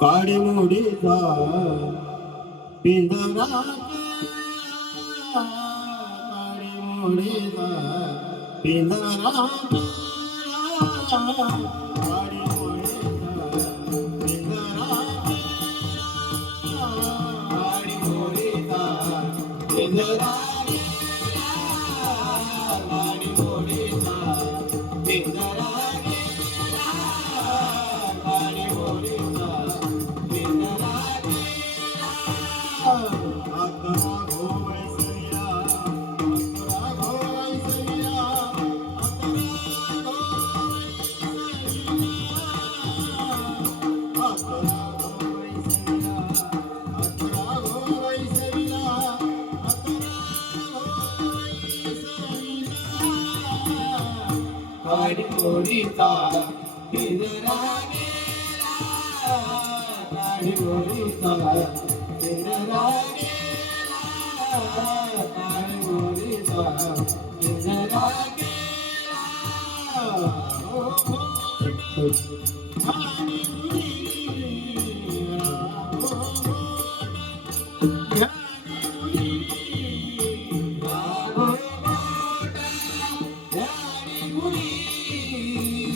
ਕਾੜੀ ਮੋੜੀ ਦਾ ਪਿੰਦਰਾ ਕਾੜੀ ਮੋੜੀ ਦਾ ਪਿੰਦਰਾ पिंजरा काळी பாடி ஓடித்தான் எதிரானே பாடி ஓடித்தான் எதிரானே பாடி ஓடித்தான் எதிரானே Yeah.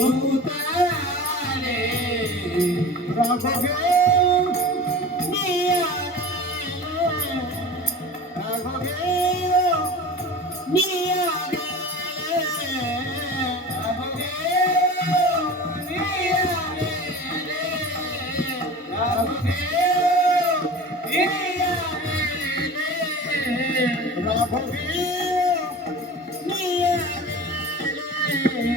Bravo,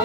Ah